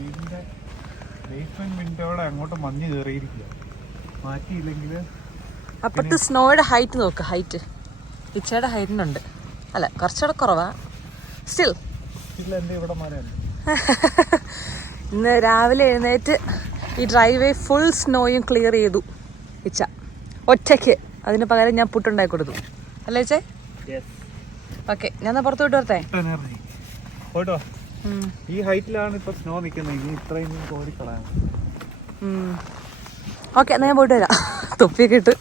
വീടിൻ്റെ ബേസ്മെന്റ് വിൻഡോടെ അങ്ങോട്ട് മഞ്ഞ് കയറിയിരിക്കുക. മാറ്റിയില്ലെങ്കിൽ അപ്പുറത്ത് സ്നോയുടെ ഹൈറ്റ് നോക്ക്. ഹൈറ്റ് ഇച്ചയുടെ ഹൈറ്റിനുണ്ട്. അല്ല കുറച്ചുകൂടെ കുറവാ. സ്റ്റിൽ എൻ്റെ ഇവിടെ മരമുണ്ട്. ഇന്ന് രാവിലെ എഴുന്നേറ്റ് ഈ ഡ്രൈവേ ഫുൾ സ്നോയും ക്ലിയർ ചെയ്തു ഇച്ച ഒറ്റയ്ക്ക്. അതിന് പകരം ഞാൻ പുട്ടുണ്ടാക്കി കൊടുത്തു. അല്ലേ ചേ? ഓക്കെ, ഞാൻ പുറത്ത് വിട്ട് വരട്ടെ. പോയിട്ടോ. ഈ ഹൈറ്റിലാണ് ഇപ്പൊ സ്നോ നിൽക്കുന്നത്. ഇനി ഇത്രയും കോരിക്കളയാം. ഓക്കെ, എന്നാ ഞാൻ പോയിട്ട് വരാം. തൊപ്പിയൊക്കെ ഇട്ട്.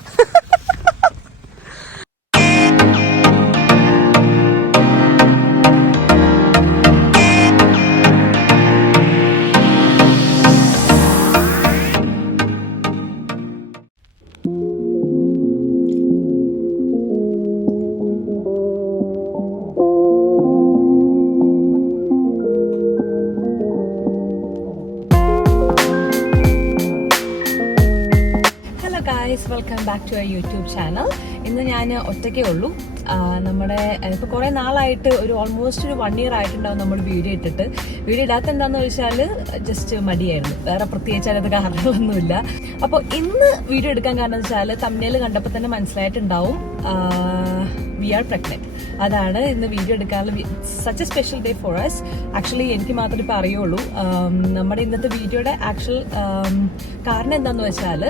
Welcome back to our YouTube channel. ഇന്ന് ഞാൻ ഒറ്റയ്ക്കേ ഉള്ളൂ. നമ്മുടെ ഇപ്പോൾ കുറേ നാളായിട്ട് ഓൾമോസ്റ്റ് ഒരു 1 year ആയിട്ടുണ്ടാവും നമ്മൾ വീഡിയോ ഇട്ടിട്ട്. വീഡിയോ ഇടാത്ത എന്താണെന്ന് ചോദിച്ചാൽ ജസ്റ്റ് മടിയായിരുന്നു. വേറെ പ്രത്യേകിച്ച് അതിനകത്ത് കാരണങ്ങളൊന്നുമില്ല. അപ്പോൾ ഇന്ന് വീഡിയോ എടുക്കാൻ കാരണം എന്ന് വെച്ചാൽ തമ്മിൽ കണ്ടപ്പോൾ തന്നെ മനസ്സിലായിട്ടുണ്ടാവും, വി ആർ പ്രഗ്നന്റ്. അതാണ് ഇന്ന് വീഡിയോ എടുക്കാനുള്ള such a special day for us. Actually എനിക്ക് മാത്രമേ ഇപ്പോൾ അറിയുള്ളൂ. നമ്മുടെ ഇന്നത്തെ വീഡിയോയുടെ കാരണം എന്താണെന്ന് വെച്ചാൽ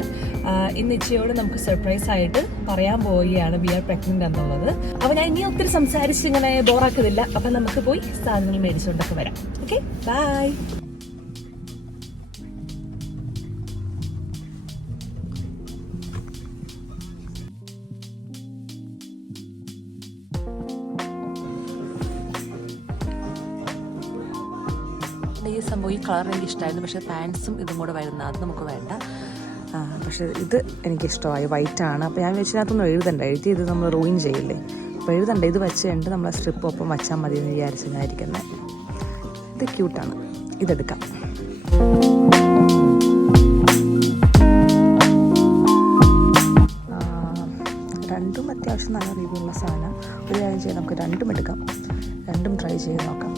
ഇന്ന് ഇച്ചയോട് നമുക്ക് സർപ്രൈസ് ആയിട്ട് പറയാൻ പോവുകയാണ് വി ആർ പ്രഗ്നന്റ് എന്നുള്ളത്. അപ്പോൾ ഞാൻ ഇനി ഒത്തിരി സംസാരിച്ച് ഇങ്ങനെ ബോറാക്കുന്നില്ല. അപ്പം നമുക്ക് പോയി സാധനങ്ങൾ മേടിച്ചുകൊണ്ടൊക്കെ വരാം. Okay, bye. ഈ സംഭവം, ഈ കളർ എനിക്ക് ഇഷ്ടമായിരുന്നു. പക്ഷേ പാൻസും ഇതും കൂടെ വരുന്ന അത് നമുക്ക് വേണ്ട. പക്ഷേ ഇത് എനിക്കിഷ്ടമായി, വൈറ്റാണ്. അപ്പോൾ ഞാൻ വെച്ചിനകത്തൊന്നും എഴുതണ്ട. ഇത് നമ്മൾ റൂയിൻ ചെയ്യില്ലേ. അപ്പോൾ എഴുതണ്ട. ഇത് വെച്ച് കഴിഞ്ഞിട്ട് നമ്മൾ സ്ട്രിപ്പ് ഒപ്പം വച്ചാൽ മതി എന്ന് വിചാരിച്ച് ഞാൻ ഇരിക്കുന്നത്. ഇത് ക്യൂട്ടാണ്. ഇതെടുക്കാം. രണ്ടും അത്യാവശ്യം നല്ല രീതിയിലുള്ള സാധനം. ഒരു കാര്യം ചെയ്യാം, നമുക്ക് രണ്ടും എടുക്കാം. രണ്ടും ട്രൈ ചെയ്ത് നോക്കാം.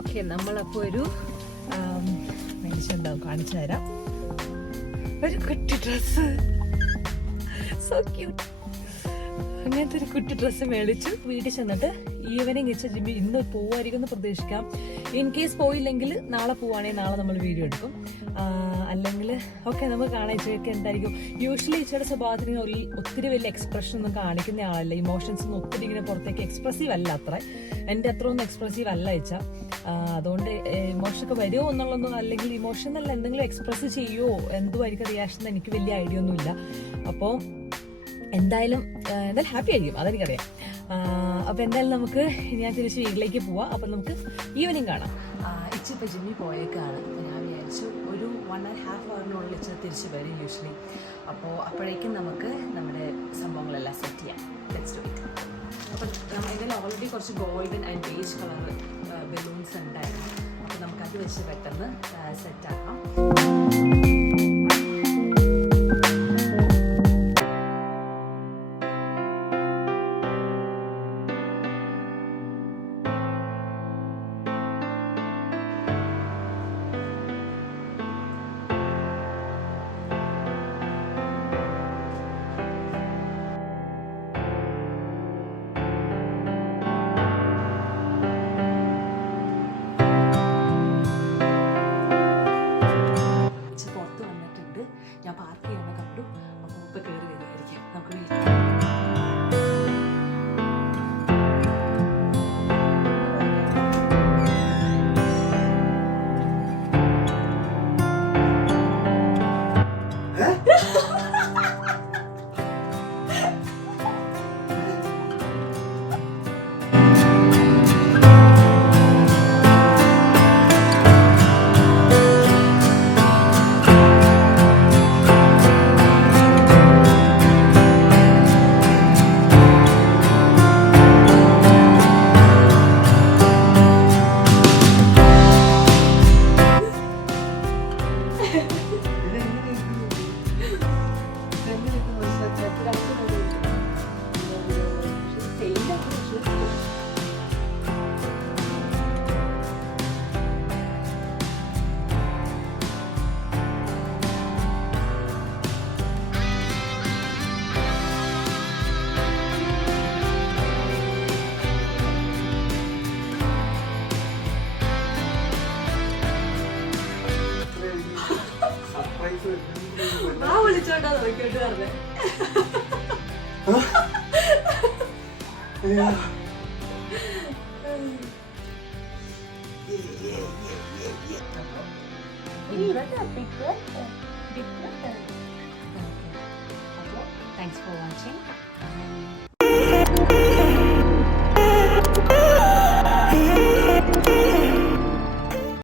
ഓക്കെ, നമ്മളപ്പോൾ ഒരു മേടിച്ചുണ്ടാവും, കാണിച്ചു തരാം. ഒരു കുട്ടി ഡ്രസ്സ്, സോ ക്യൂട്ട്. അങ്ങനത്തെ ഒരു കുട്ടി ഡ്രസ്സ് മേടിച്ചു. വീട്ടിൽ ചെന്നിട്ട് ഈവനിങ് ജിമ്മി ഇന്ന് പോവായിരിക്കും എന്ന് പ്രതീക്ഷിക്കാം. ഇൻ കേസ് പോയില്ലെങ്കിൽ നാളെ പോവുകയാണെങ്കിൽ നാളെ നമ്മൾ വീഡിയോ എടുക്കും. അല്ലെങ്കിൽ ഓക്കെ, നമുക്ക് കാണാം ഇച്ചയൊക്കെ എന്തായിരിക്കും. യൂഷ്വലി ഇച്ചയുടെ സ്വഭാവത്തിന് ഒത്തിരി വലിയ എക്സ്പ്രഷൻ ഒന്നും കാണിക്കുന്ന ആളല്ല. ഇമോഷൻസ് ഒന്നും ഒത്തിരി ഇങ്ങനെ പുറത്തേക്ക് എക്സ്പ്രസീവ് അല്ല. എൻ്റെ അത്ര ഒന്നും എക്സ്പ്രസീവ് അല്ല ഇച്ച. അതുകൊണ്ട് ഇമോഷനൊക്കെ വരുമോ എന്നുള്ളതൊന്നും, അല്ലെങ്കിൽ ഇമോഷനല്ല എന്തെങ്കിലും എക്സ്പ്രസ് ചെയ്യുമോ എന്തുമായിരിക്കും റിയാക്ഷൻ എന്ന് എനിക്ക് വലിയ ഐഡിയ ഒന്നുമില്ല. അപ്പോൾ എന്തായാലും ഹാപ്പി ആയിരിക്കും, അതെനിക്കറിയാം. അപ്പോൾ എന്തായാലും നമുക്ക് ഞാൻ തിരിച്ച് വീട്ടിലേക്ക് പോവാം. അപ്പം നമുക്ക് ഈവനിങ് കാണാം. ഇച്ചിപ്പോൾ ജിമ്മി പോയേക്കാണ്. അപ്പോൾ ഞാൻ വിചാരിച്ചു ഒരു 1.5 hour ഇച്ച് തിരിച്ച് വരും യൂഷ്വലി. അപ്പോൾ അപ്പോഴേക്കും നമുക്ക് നമ്മുടെ സംഭവങ്ങളെല്ലാം സെറ്റ് ചെയ്യാം. Let's do it. അപ്പോൾ ഇതിൽ ഓൾറെഡി കുറച്ച് golden and beige colour balloons ഉണ്ടായിരുന്നു. അപ്പോൾ നമുക്കത് വെച്ച് പെട്ടെന്ന് സെറ്റാക്കാം. പിടിച്ചോണ്ടാ നോക്കിയോട്ട് പറഞ്ഞേ. Thanks for watching.